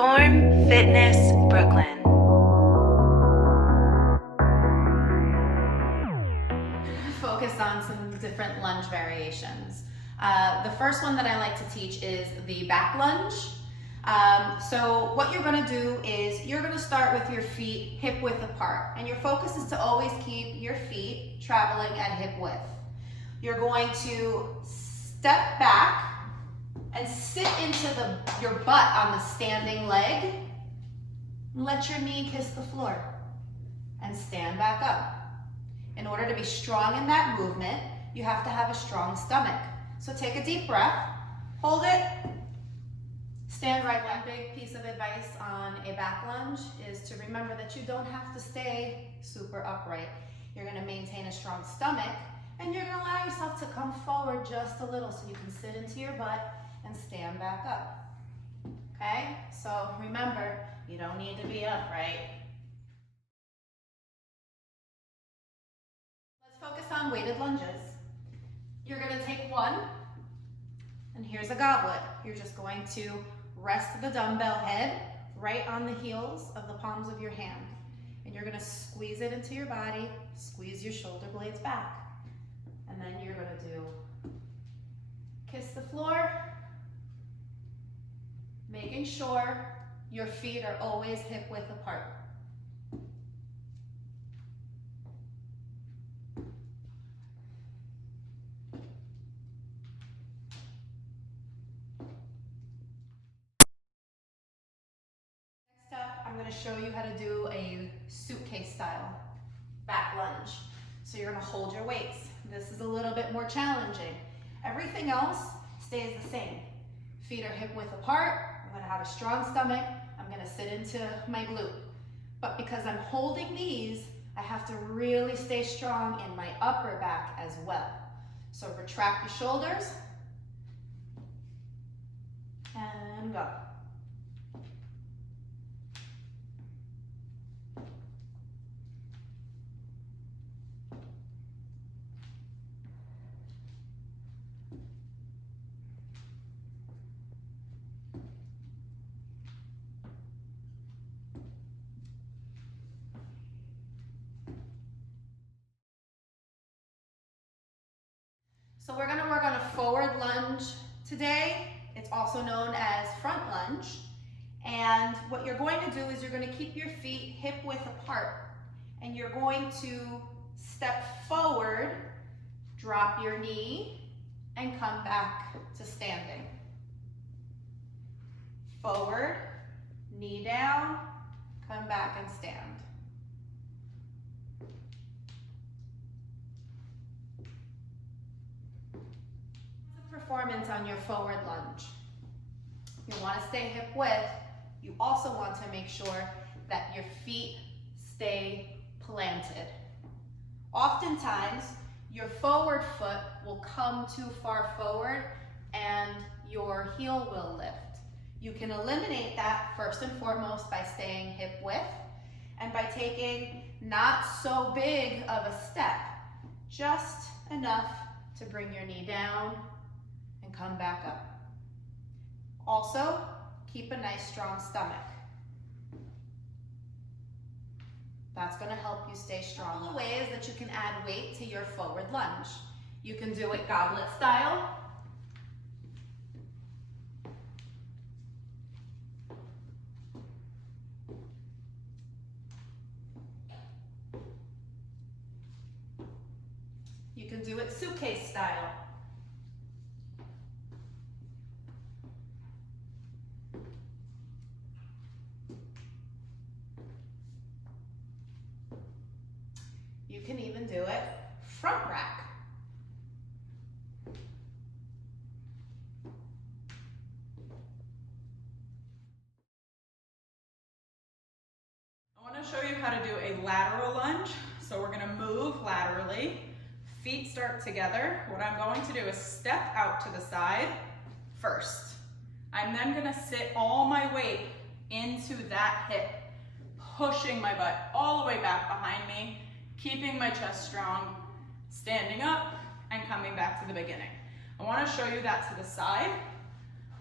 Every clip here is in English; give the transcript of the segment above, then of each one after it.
Form Fitness Brooklyn. Focus on some different lunge variations. The first one that I like to teach is the back lunge. So what you're going to do is you're going to start with your feet hip width apart, and your focus is to always keep your feet traveling at hip width. You're going to step back and sit into your butt on the standing leg. Let your knee kiss the floor and stand back up. In order to be strong in that movement, you have to have a strong stomach. So take a deep breath, hold it, stand right. One big piece of advice on a back lunge is to remember that you don't have to stay super upright. You're going to maintain a strong stomach, and you're going to allow yourself to come forward just a little so you can sit into your butt and stand back up. Okay? So remember, you don't need to be upright. Let's focus on weighted lunges. You're going to take one, and here's a goblet. You're just going to rest the dumbbell head right on the heels of the palms of your hand. And you're going to squeeze it into your body, squeeze your shoulder blades back. And then you're going to do kiss the floor, making sure your feet are always hip width apart. Next up, I'm going to show you how to do a suitcase style back lunge. So you're going to hold your weights. This is a little bit more challenging. Everything else stays the same. Feet are hip width apart. I'm going to have a strong stomach. I'm going to sit into my glute. But because I'm holding these, I have to really stay strong in my upper back as well. So retract your shoulders and go. So we're going to work on a forward lunge today. It's also known as front lunge. And what you're going to do is you're going to keep your feet hip width apart. And you're going to step forward, drop your knee, and come back to standing. Forward, knee down, come back and stand. Performance on your forward lunge. You want to stay hip width. You also want to make sure that your feet stay planted. Oftentimes, your forward foot will come too far forward and your heel will lift. You can eliminate that first and foremost by staying hip width and by taking not so big of a step, just enough to bring your knee down and come back up. Also, keep a nice strong stomach. That's going to help you stay strong. A couple of ways that you can add weight to your forward lunge. You can do it goblet style. You can do it suitcase style. You can even do it front rack. I want to show you how to do a lateral lunge. So we're going to move laterally. Feet start together. What I'm going to do is step out to the side first. I'm then going to sit all my weight into that hip, pushing my butt all the way back behind me, keeping my chest strong, standing up, and coming back to the beginning. I want to show you that to the side.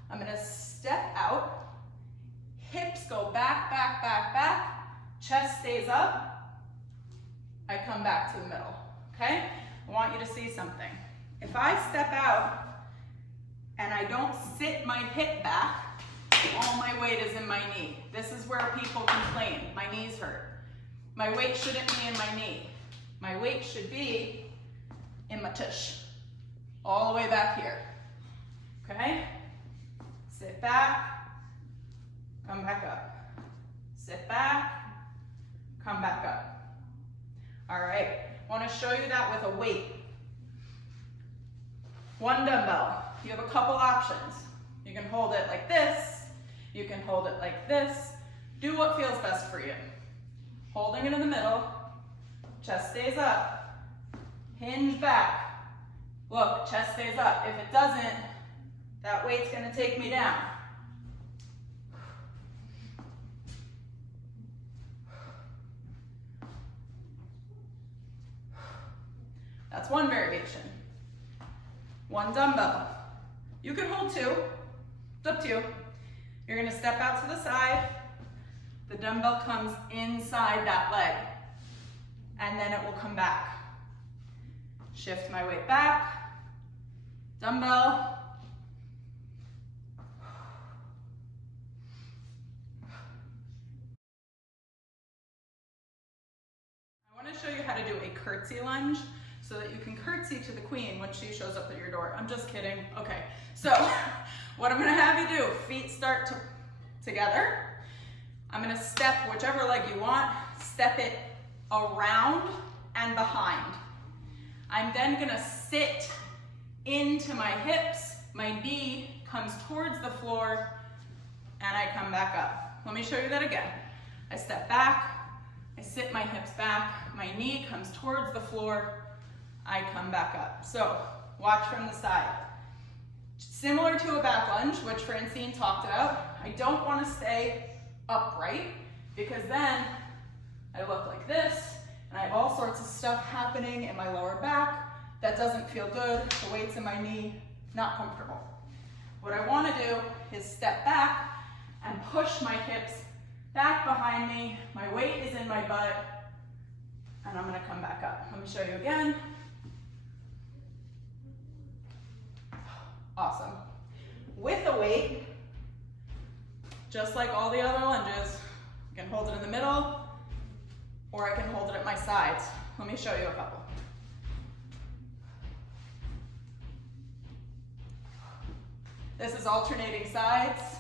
I'm going to step out, hips back, back, back, back. Chest stays up. I come back to the middle, okay? I want you to see something. If I step out and I don't sit my hip back, all my weight is in my knee. This is where people complain. My knees hurt. My weight shouldn't be in my knee. My weight should be in my tush, all the way back here, okay? Sit back, come back up. Sit back, come back up. All right, I want to show you that with a weight. One dumbbell, you have a couple options. You can hold it like this, you can hold it like this. Do what feels best for you. Holding it in the middle, chest stays up, hinge back. Look, chest stays up. If it doesn't, that weight's gonna take me down. That's one variation. One dumbbell. You can hold two, it's up to you. You're gonna step out to the side. The dumbbell comes inside that leg, and then it will come back. Shift my weight back, dumbbell. I want to show you how to do a curtsy lunge so that you can curtsy to the queen when she shows up at your door. I'm just kidding. Okay, so what I'm gonna have you do, feet start together. I'm gonna step whichever leg you want, step it around and behind. I'm then gonna sit into my hips, my knee comes towards the floor, and I come back up. Let me show you that again. I step back, I sit my hips back, my knee comes towards the floor, I come back up. So watch from the side. Similar to a back lunge, which Francine talked about, I don't wanna stay upright because then I look like this and I have all sorts of stuff happening in my lower back that doesn't feel good. The weight's in my knee, not comfortable. What I want to do is step back and push my hips back behind me. My weight is in my butt and I'm going to come back up. Let me show you again. Awesome. With a weight, just like all the other lunges, I can hold it in the middle or I can hold it at my sides. Let me show you a couple. This is alternating sides.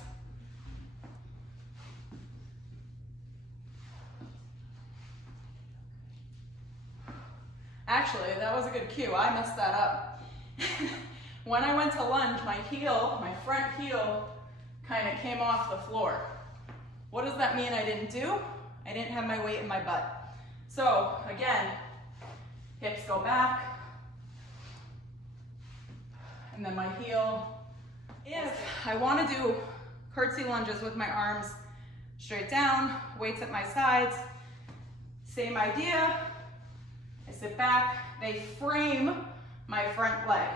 Actually, that was a good cue. I messed that up. When I went to lunge, my front heel, kind of came off the floor. What does that mean I didn't do? I didn't have my weight in my butt. So again, hips go back, and then my heel. If I want to do curtsy lunges with my arms straight down, weights at my sides, same idea. I sit back, they frame my front leg.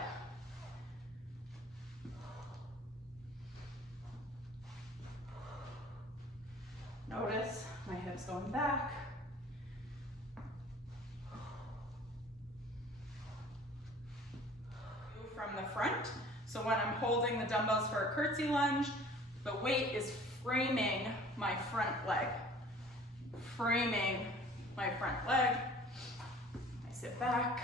Notice my hips going back. From the front. So when I'm holding the dumbbells for a curtsy lunge, the weight is framing my front leg. Framing my front leg. I sit back.